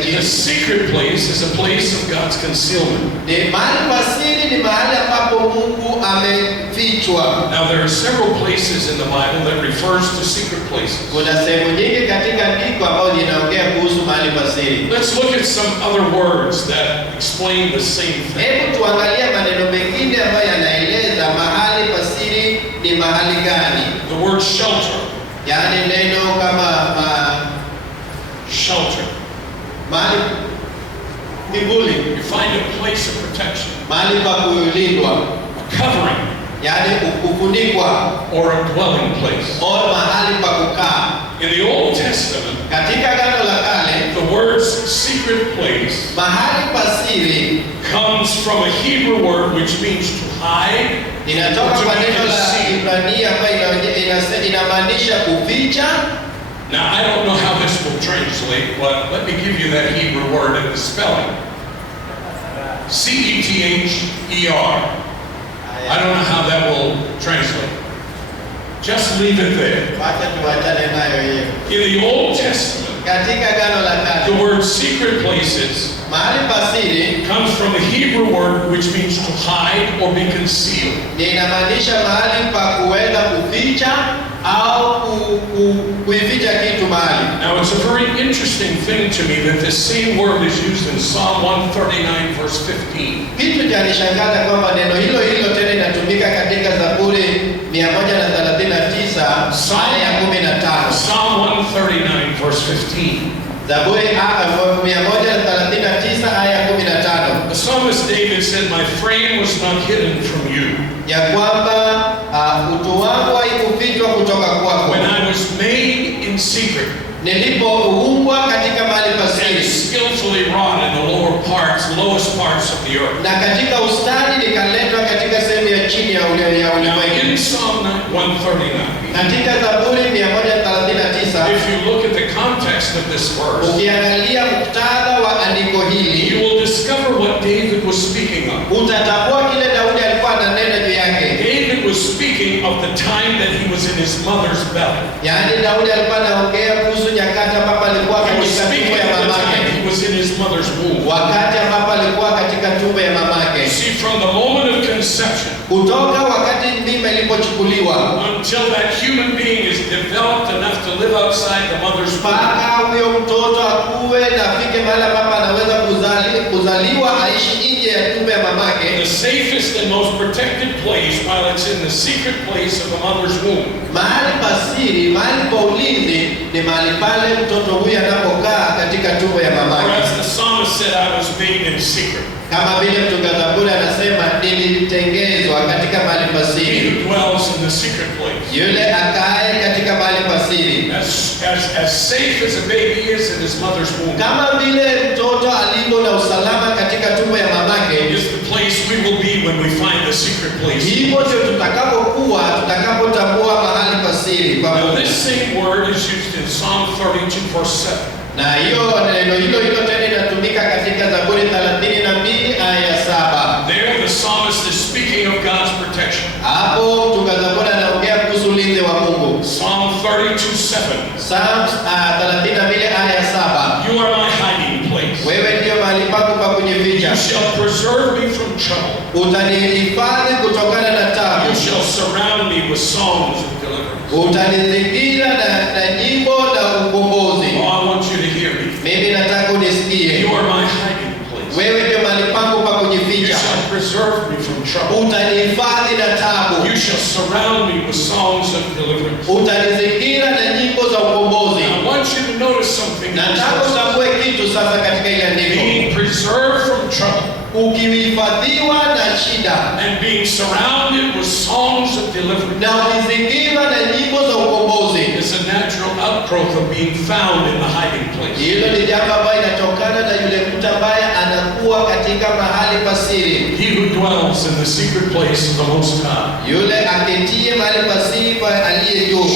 The secret place is a place of God's concealment. Now there are several places in the Bible that refers to secret places. Let's look at some other words that explain the same thing. The word shelter. Shelter. You find a place of protection. A covering. Or a dwelling place. In the Old Testament, the words secret place comes from a Hebrew word which means to hide, or to be concealed. Now I don't know how this will translate, but let me give you that Hebrew word and the spelling. C-E-T-H-E-R. I don't know how that will translate. Just leave it there. In the Old Testament, the word secret places comes from a Hebrew word which means to hide or be concealed. Now it's a very interesting thing to me that this same word is used in Psalm 139 verse 15. Psalm 139 verse 15. The psalmist David said, "My frame was not hidden from you when I was made in secret and skillfully wrought in the lowest parts of the earth." Now in Psalm 139, if you look at the context of this verse, you will discover what David was speaking of. David was speaking of the time that he was in his mother's belly. He was speaking of the time he was in his mother's womb. See, from the moment of conception until that human being is developed enough to live outside the mother's womb, the safest and most protected place while it's in the secret place of the mother's womb. Or as the psalmist said, I was made in secret. He who dwells in the secret place. As safe as a baby is in his mother's womb, is the place we will be when we find the secret place. Now this same word is used in Psalm 32 verse 7. There the psalmist is speaking of God's protection. Psalm 32:7. You are my hiding place. You shall preserve me from trouble. You shall surround me with songs of deliverance. Oh, I want you to hear me. You are my hiding place. You shall preserve me from trouble. You shall surround me with songs of deliverance. Now, I want you to notice something. Being preserved from trouble and being surrounded with songs of deliverance is a natural outgrowth of being found in the hiding place. He who dwells in the secret place of the Most High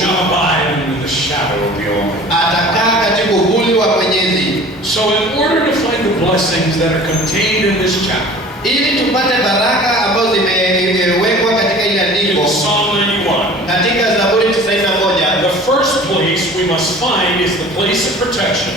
shall abide under the shadow of the Almighty. So in order to find the blessings that are contained in this chapter, in Psalm 91, the first place we must find is the place of protection.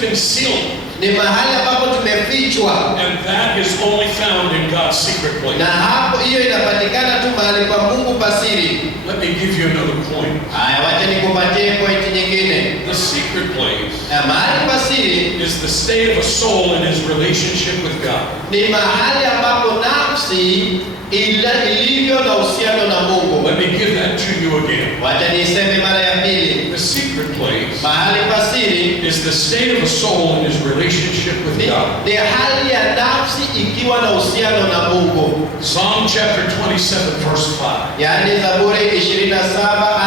concealment. Ni mahali ambapo tumefichwa. And that is only found in God's secret place. Na hapo hiyo inapatikana tu mahali pa Mungu pasiri. Let me give you another point. Haya, wacha nikupatie point nyingine. The secret place mahali pasiri is the state of a soul in his relationship with God. Ni mahali ambapo nafsi ilivyo na uhusiano na Mungu. Let me give that to you again. Wacha niseme mara ya pili. The secret place mahali pasiri is the state of a soul in his relationship with God. Ni hali ya nafsi ikiwa na uhusiano na Mungu. Psalm chapter 27 verse 5. Yaani Zaburi 27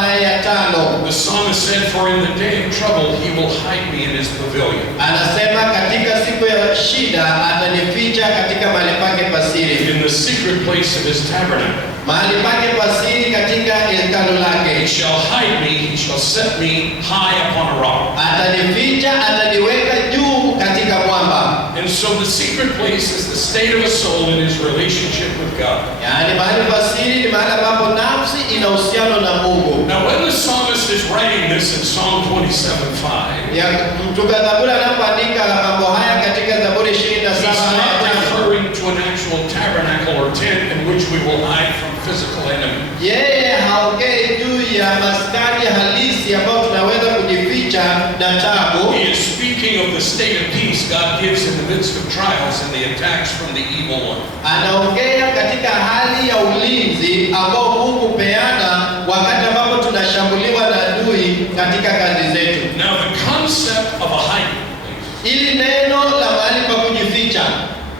aya ya 5. The psalmist said, "For in the day of trouble he will hide me in his pavilion." Anasema katika siku ya shida atanificha katika mahali pake pasiri. In the secret place of his tabernacle. Mahali pake pasiri katika hekalu lake. He shall hide me, he shall set me high upon a rock. Atanificha, ataniweka juu katika mwamba. And so the secret place is the state of a soul in his relationship with God. Yaani mahali pasiri ni mahali ambapo nafsi ina uhusiano na Mungu. Now when the psalmist is writing this in Psalm 27:5, ya mtunga Zaburi anapoandika mambo haya katika Zaburi 27 he's not referring to an actual tabernacle or tent in which we will hide from physical enemies. Yeye haongei juu ya maskani halisi ambayo tunaweza kujificha na taabu. He is speaking of the state of peace God gives in the midst of trials and the attacks from the evil one. Anaongea katika hali ya ulinzi ambao Mungu peana wakati ambapo tunashambuliwa na adui katika kazi zetu. Now the concept of a hiding place, ili neno la mahali pa kujificha,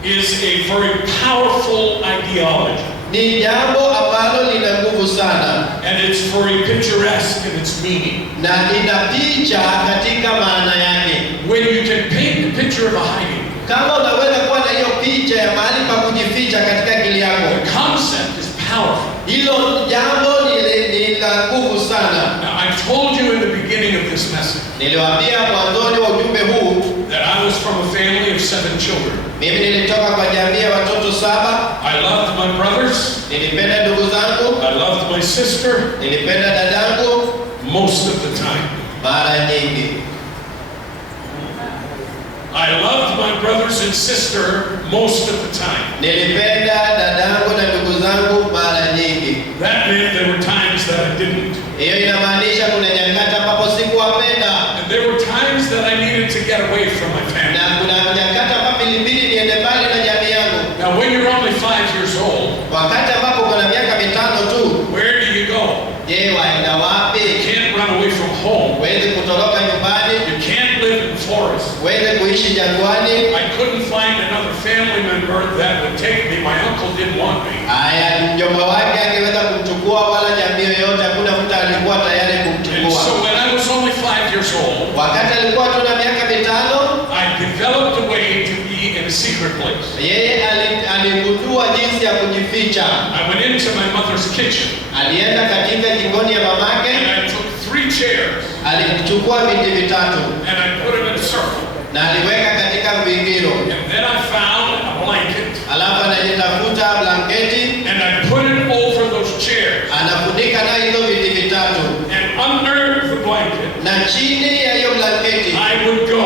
is a very powerful ideology. Ni jambo ambalo lina nguvu sana. And it's very picturesque in its meaning. Na ina picha katika maana yake. When you can paint the picture of a hiding, kama unaweza kuwa na hiyo picha ya mahali pa kujificha katika akili yako, the concept is powerful. Hilo jambo ni la nguvu sana. Now I told you in the beginning of this message, niliwaambia mwanzoni wa ujumbe huu, that I was from a family of 7 children. Mimi nilitoka kwa jamii ya watoto 7. I loved my brothers. Nilipenda ndugu zangu. I loved my sister. Nilipenda dadangu. Most of the time. Mara nyingi. I loved my brothers and sister most of the time. Nilipenda dadangu na ndugu zangu mara nyingi. That meant there were times that I didn't. Hiyo inamaanisha kuna nyakati ambapo sikuwapenda. And there were times that I needed to get away from my family. Na kuna nyakati ambapo ilibidi niende mbali na jamii yangu. Now when you're only 5 years old, wakati ambapo kuna miaka 5 tu, where do you go? Je, waenda wapi? You can't run away from home. Huwezi kutoroka nyumbani. You can't live in the forest. Huwezi kuishi jangwani. I couldn't find another family member that would take me. My uncle didn't want me. Haya, mjomba wake angeweza kumchukua wala jamii yoyote, hakuna mtu alikuwa tayari kumchukua. And so when I was only 5 years old, wakati alikuwa tu na miaka 5, I developed a way to be in a secret place. Yeye aligundua jinsi ya kujificha. I went into my mother's kitchen. Alienda katika jikoni ya mamake. And I took 3 chairs. Alichukua viti 3. And I put them in a circle. Na aliweka katika mviringo. And then I found a blanket. Alafu anajitafuta blanketi. And I put it over those chairs. Anafunika na hizo viti 3. And under the blanket, na chini ya hiyo blanketi, I would go.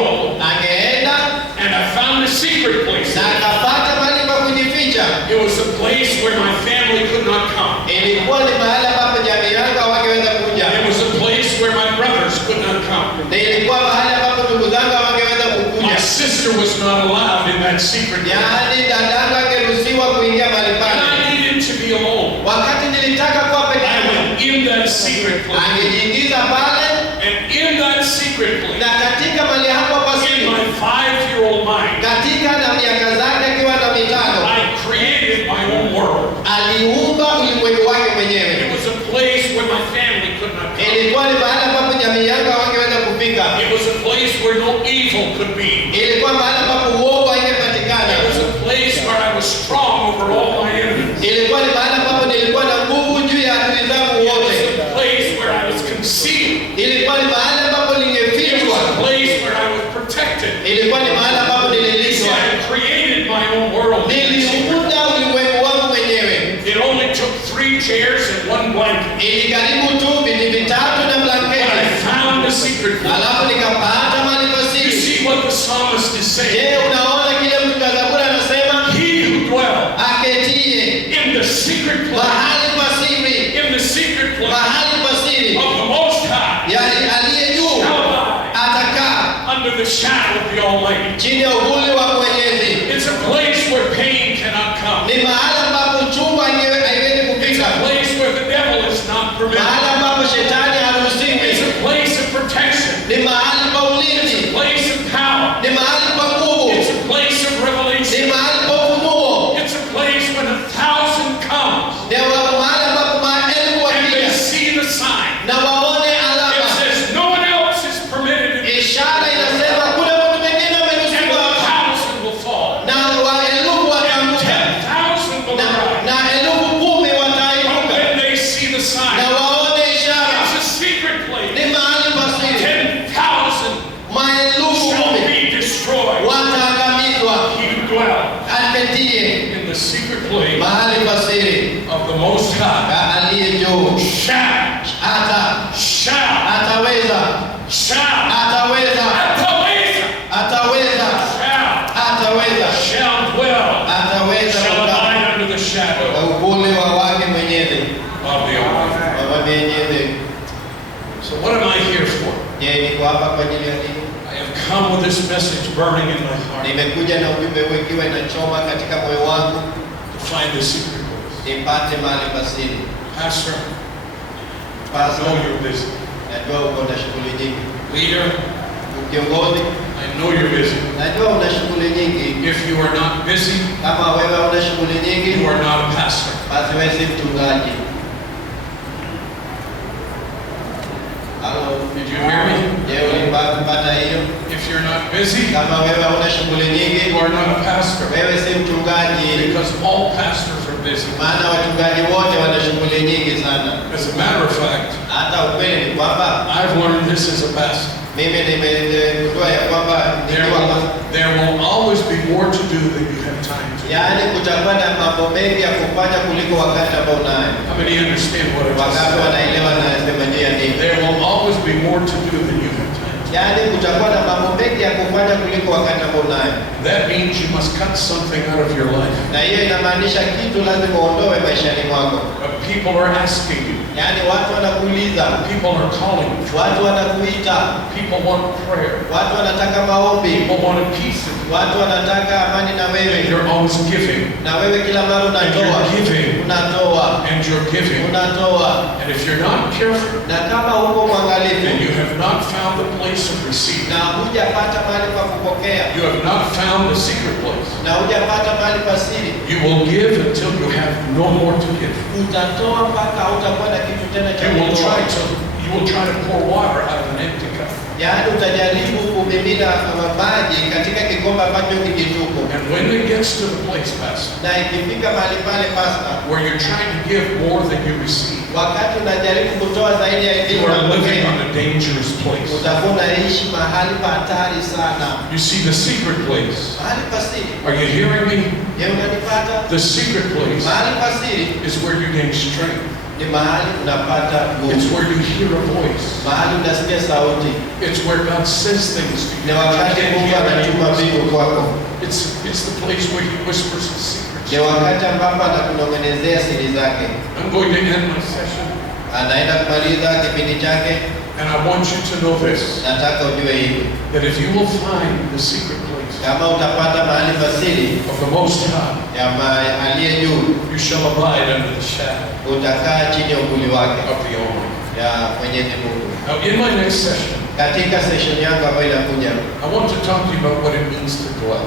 Angeenda. And I found a secret place. Na akapata mahali pa kujificha. It was a place where my family could not come. Ilikuwa ni mahali ambapo jamii yangu hawangeweza kuja. It was a place where my brothers could not come. Na ilikuwa mahali ambapo ndugu zangu hawangeweza kukuja. My sister was not allowed in that secret place. Yaani dadangu angeruhusiwa kuingia mahali pale. And I needed to be alone. Wakati nilitaka kuwa peke yangu, I went in that secret place. Angejiingiza pale. And in that secret place, na katika mahali hapo pasiri, in my 5-year-old mind, katika na miaka zake akiwa na 5, I created my own world. Aliumba ulimwengu wake mwenyewe. It was a place where my family could not come. Ilikuwa ni mahali ambapo jamii yangu hawangeweza kufika. It was a place where no evil could be. Ilikuwa mahali ambapo uovu haingepatikana. It was a place where I was strong over all my enemies. Ilikuwa ni mahali ambapo nilikuwa na nguvu juu ya adui zangu wote. It was a place where I was concealed. Ilikuwa ni mahali ambapo It ningefichwa. was a place where I was protected. Ilikuwa ni mahali ambapo So nililindwa. I created my own world. Niliunda ulimwengu wangu mwenyewe. It only took 3 chairs and 1 blanket. Ilikaribu tu viti 3 na But I blanketi. found a secret place. Alafu nikapata mahali You pasiri. see, what what the psalmist is saying? Je, unaona kile mtunga Zaburi anasema? He who dwells Aketie in the secret place, mahali pa siri, in the secret place mahali pa siri of the Most High, yani aliye juu, shall abide atakaa under the shadow of the Almighty. chini ya uvuli wa Mwenyezi. It's a place where pain cannot come. Ni mahali ambapo uchungu haiwezi It's kufika, a place where the devil is not permitted. mahali ambapo shetani It's haruhusiwi, a place of protection. ni mahali pa It's ulinzi, a place of power. ni mahali pa nguvu, It's a place of ni revelation. mahali pa ufunuo, It's a place when 1,000 comes ni mahali ambapo maelfu and they wakija see the sign. na waone It alama. says no one else is permitted, Ishara inasema kuna mtu mwingine and ameruhusiwa, 1,000 will fall, na waelfu wataanguka, 10,000 will rise. na elfu 10 But watainuka when they see the na sign, waone ishara. it's a secret place. Ni mahali pa siri, 10,000 maelfu shall 10 be destroyed. wataangamizwa. He who dwells Aketie in the secret place mahali pa siri of the Most High na aliye juu shall ataweza shall kukaa abide under the shadow na uvuli wa wake Mwenyezi. of the Almighty. Baba Mwenyezi, So what am I here for? je, niko hapa kwa ajili ya nini? I have come with this message burning in my heart Nimekuja na ujumbe huu ikiwa inachoma katika moyo wangu, to find the secret place. nipate mahali pa siri. Pastor, I Pastor, know you're busy. najua uko na shughuli nyingi. Leader, Kiongozi, I know you're busy. najua una shughuli nyingi. If you are not busy, Kama wewe una shughuli nyingi, you are not a pastor. basi wewe si mchungaji. Halo, Did you hear me? je, ulipata hiyo? If you're not busy, Kama wewe una shughuli nyingi, you are not a pastor. wewe si mchungaji. Because all pastors are busy. Maana wachungaji wote wana shughuli nyingi sana. As a matter of fact, Hata ukweli ni kwamba I've learned this as a pastor. mimi nimegundua ya kwamba There will always be more to do than you have time to. yaani kutakuwa na mambo mengi ya kufanya kuliko wakati ambao unayo. How many understand what I just Wakati said? wanaelewa na nasema juu ya nini. There will always be more to do than you have time to. Yaani kutakuwa na mambo mengi ya kufanya kuliko wakati ambao unayo. That means you must cut something out of your life. Na hiyo inamaanisha kitu lazima uondoe maishani mwako. But people are asking you. Yaani watu wanakuuliza, People are calling you. watu wanakuita, People want prayer. watu wanataka maombi, People want a peace of you. watu wanataka amani na And wewe. you're always giving. Na wewe kila mara And unatoa, you're giving. unatoa, And you're giving. unatoa. And if you're not careful, Na kama uko and mwangalifu you have not found the place of receiving, na hujapata mahali pa kupokea you have not found the secret place, na hujapata mahali pa siri, you will give until you have no more to give. utatoa mpaka hautakuwa na kitu tena cha You will kutoa. try to pour water out of an empty cup. Yaani utajaribu kumimina maji katika kikombe ambacho ni kitupu, And when it gets to the place, Pastor, na ikifika mahali pale pasta, where you're trying to give more than you receive, wakati unajaribu kutoa zaidi ya kile you are living unachopokea, on a dangerous place. utakuwa unaishi mahali pa hatari sana. You see, the secret place, Mahali pa siri, are you hearing me? je, unanipata? The secret place Mahali pa siri is where you gain strength. ni mahali unapata It's nguvu, where you hear a voice. mahali unasikia sauti, It's where God says things to ni you. wakati Mungu anatuma vitu kwako, It's the place where He whispers His secrets. ni wakati ambapo anakunong'onezea siri zake. I'm going to end my session, Anaenda kumaliza kipindi chake. and I want you to know this, Nataka ujue hivi, that if you will find the secret place kama utapata mahali pa siri of the Most High, ya aliye juu, you shall abide under the shadow utakaa chini ya uvuli wake of the Almighty. ya Mwenyezi Mungu. Now, in my next session, Katika session yangu ambayo inakuja, I want to talk to you about what it means to dwell.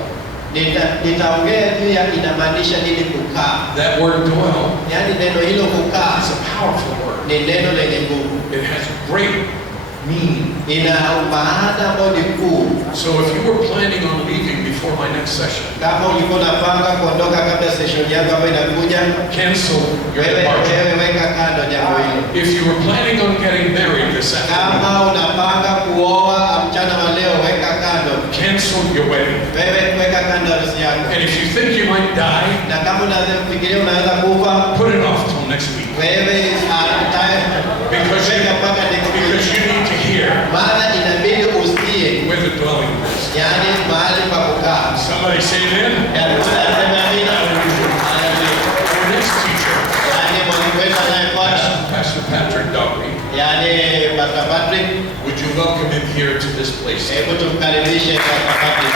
nitaongea juu ya inamaanisha nini kukaa. That word dwell Yaani neno hilo kukaa is a powerful word. ni neno lenye nguvu, It has great meaning. ina maana ambayo ni kuu. So if you were planning on leaving before my next session, Kama ulikuwa unapanga kuondoka kabla session yangu ambayo inakuja, cancel your departure. wewe weka kando jambo hilo. If you were planning on getting married this afternoon, Kama unapanga kuoa mchana wa leo, weka kando. cancel your wedding. Wewe weka kando harusi yako. And if you think you might die, Na kama unafikiria unaweza kufa, put it off till next week. wewe Because weka mpaka next week. you need to hear Maana inabidi usikie where the dwelling is. yaani mahali pa kukaa. Somebody say amen. Yaani tunasema amina. Our next teacher, Yaani mwalimu wetu anayefuata, Pastor Patrick Doherty. yaani Pastor Patrick, Would you welcome him here to this place? hebu tumkaribishe Pastor Patrick.